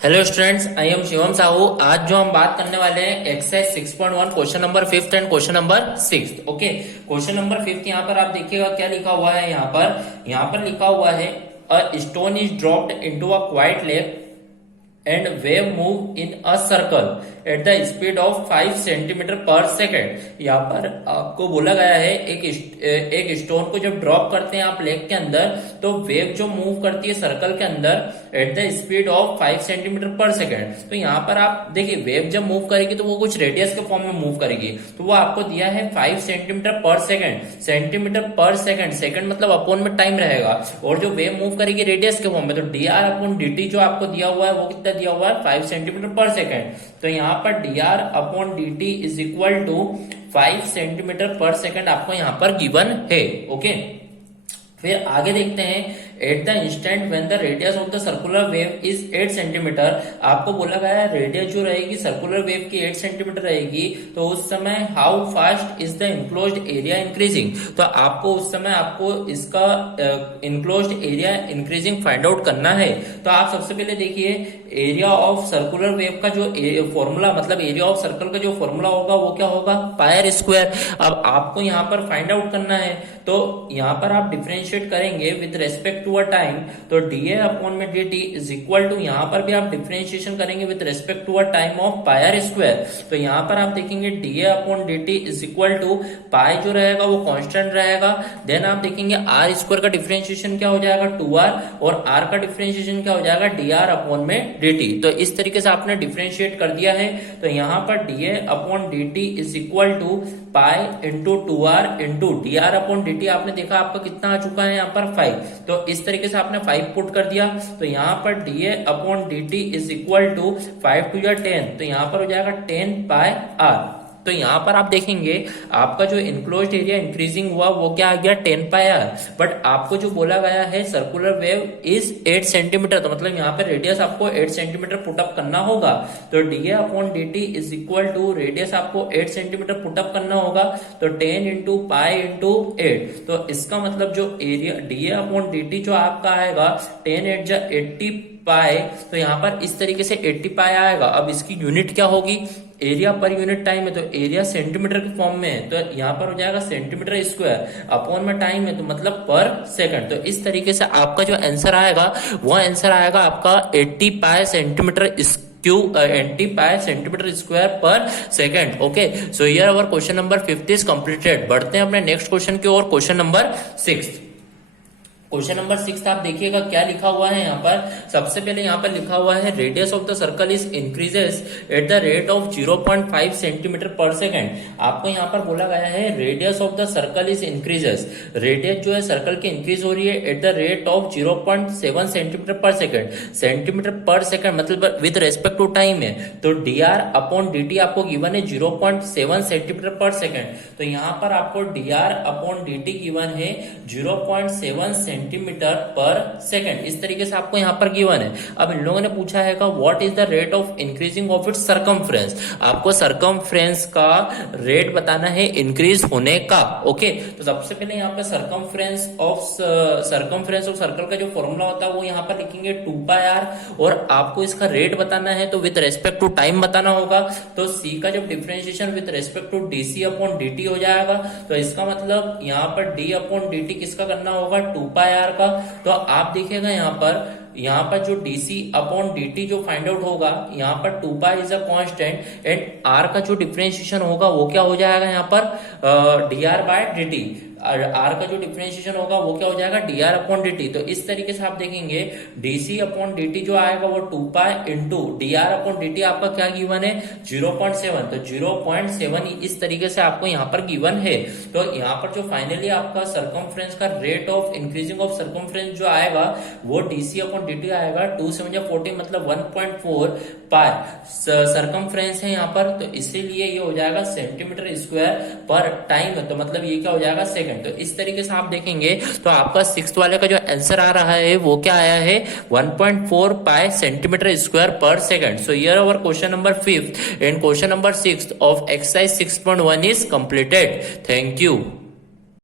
Hello students, I am Shivam Sahu. आज जो हम बात करने वाले हैं exercise 6.1 question number 5 and question number 6। Okay, question number 5 यहाँ पर आप देखिएगा क्या लिखा हुआ है। यहाँ पर लिखा हुआ है a stone is dropped into a quite lake and wave move in a circle at the speed of 5 centimetre per second. यहाँ पर आपको बोला गया है एक स्टोन को जब ड्रॉप करते हैं आप लेक के अंदर, तो वेव जो मूव करती है सर्कल के अंदर at the speed of 5 centimetre per second. तो यहाँ पर आप देखिए, वेव जब मूव करेगी तो वो कुछ रेडियस के फॉर्म में मूव करेगी, तो वो आपको दिया है 5 centimetre per second. Centimetre per second, second मतलब अपॉन में टाइम रहेगा, और जो वेव मूव करेगी रेडियस के फॉर्म में, तो dr अपॉन dt जो आपको दिया हुआ है वो कितना दिया हुआ है 5 सेंटीमीटर पर सेकेंड। तो यहाँ पर dr upon dt is equal to 5 centimetre per second आपको यहाँ पर गिवन है। ओके, फिर आगे देखते हैं at the instant when the radius of the circular wave is 8 centimetre. आपको बोला गया है रेडियस जो रहेगी सर्कुलर वेव की 8 सेंटीमीटर रहेगी, तो उस समय how fast is the enclosed area increasing. तो आपको उस समय आपको इसका enclosed area increasing find out करना है। तो आप सबसे पहले देखिए एरिया ऑफ सर्कुलर वेव का जो फॉर्मूला, मतलब एरिया ऑफ सर्कल का जो फॉर्मूला होगा वो क्या होगा, पायर स्क्वायर। अब आपको यहाँ पर फाइंड आउट करना है, तो यहाँ पर आप डिफरेंशिएट करेंगे with respect to a time, तो dA अपॉन में dt इज इक्वल टू, यहाँ पर भी आप डिफरेंशिएशन करेंगे with respect to a time of pi r square. तो यहाँ पर आप देखेंगे dA upon dt is equal to pi जो रहेगा वो कांस्टेंट रहेगा। देन आप देखेंगे आर स्क्वायर का डिफरेंशिएशन क्या हो जाएगा 2r, और r का डिफरेंशिएशन क्या हो जाएगा dr अपॉन में dt। तो इस तरीके से आपने डिफरेंशिएट कर दिया है। तो यहाँ पर dA upon dt is equal to pi into 2r into dr upon dt। आपने देखा आपका कितना आ चुका है यहाँ पर 5। तो इस तरीके से आपने 5 पुट कर दिया, तो यहाँ पर dA upon dt is equal to 5 to 10, तो यहाँ पर हो जाएगा 10 पाई r। तो यहाँ पर आप देखेंगे आपका जो इनक्लोज्ड एरिया इंक्रीजिंग हुआ वो क्या आ गया 10 पाई r। बट आपको जो बोला गया है सर्कुलर वेव इज 8 सेंटीमीटर, तो मतलब यहाँ पे रेडियस आपको 8 सेंटीमीटर पुटअप करना होगा। तो dA upon dt is equal to radius आपको 8 सेंटीमीटर पुटअप करना होगा, तो 10 इंटू पाई इंटू 8। तो इसका मतलब जो एरिया dA अपॉन dt जो आपका आएगा 10 8 जा 80 पाई, तो यहाँ पर इस तरीके से 80 पाई आएगा। अब इसकी यूनिट क्या होगी, एरिया पर यूनिट टाइम है, तो एरिया सेंटीमीटर के फॉर्म में है, तो यहाँ पर हो जाएगा सेंटीमीटर स्क्वायर, अपॉन में टाइम है तो मतलब पर सेकंड। तो इस तरीके से आपका जो आंसर आएगा वो आंसर आएगा आपका 80 pi centimeter 80 pi centimetre square पर second. Okay, so here our question number 5 is completed. बढ़ते हैं अपने नेक्स्ट क्वेश्चन की ओर, क्वेश्चन नंबर 6। क्वेश्चन नंबर 6 आप देखिएगा क्या लिखा हुआ है यहाँ पर। सबसे पहले यहाँ पर लिखा हुआ है radius of the circle is increases at the rate of 0.5 centimetre per second. आपको यहाँ पर बोला गया है radius of the circle is increases, radius जो है सर्कल की इंक्रीज हो रही है at the rate of 0.7 centimetre per second. Centimetre per second मतलब विद रेस्पेक्ट टू टाइम है, तो dr अपॉन dt आपको गिवन है 0.7 सेंटीमीटर पर सेकेंड। तो यहाँ पर आपको dr अपॉन dt गिवन है 0.7 सेंटीमीटर पर सेकंड। इस तरीके से आपको यहाँ पर गिवन है। अब इन लोगों ने पूछा है what is the rate of increasing of its circumference. आपको सर्कमफ्रेंस का रेट बताना है इंक्रीज होने का। ओके, तो सबसे पहले यहाँ पे सर्कमफ्रेंस ऑफ सर्कल का जो फॉर्मूला होता है वो यहाँ पर लिखेंगे 2 पाई r, और आपको इसका रेट बताना है तो विद रेस्पेक्ट टू टाइम बताना होगा। तो c का जब differentiation with respect to dc upon dt हो जाएगा, तो इसका मतलब यहाँ पर d अपॉन dt किसका करना होगा 2 पाई r का। तो आप देखिएगा यहाँ पर जो dc अपॉन dt जो फाइंड आउट होगा, यहाँ पर 2 pi is a constant and r का जो डिफरेंशिएशन होगा वो क्या हो जाएगा यहाँ पर dr बाय dt। r का जो डिफरेंशिएशन होगा वो क्या हो जाएगा dr अपॉन dt। तो इस तरीके से आप देखेंगे dc अपॉन dt जो आएगा वो 2 pi into dr upon dt आपका क्या गिवन है 0.7, तो 0.7 इस तरीके से आपको यहाँ पर गिवन है। तो यहाँ पर जो फाइनली आपका सर्कमफ्रेंस का rate of increasing of circumference जो आएगा वो dc अपॉन dt आएगा 2 7 40 मतलब 1.4 पाई सर्कमफ्रेंस है यहाँ पर, तो इसीलिए ये हो जाएगा सेंटीमीटर स्क्वायर पर टाइम, तो मतलब ये क्या हो जाएगा सेकंड। तो इस तरीके से आप देखेंगे तो आपका 6th वाले का जो आंसर आ रहा है वो क्या आया है 1.4 पाई सेंटीमीटर स्क्वायर पर second. So here our question number 5 and question number 6 of exercise 6.1 is completed. Thank you.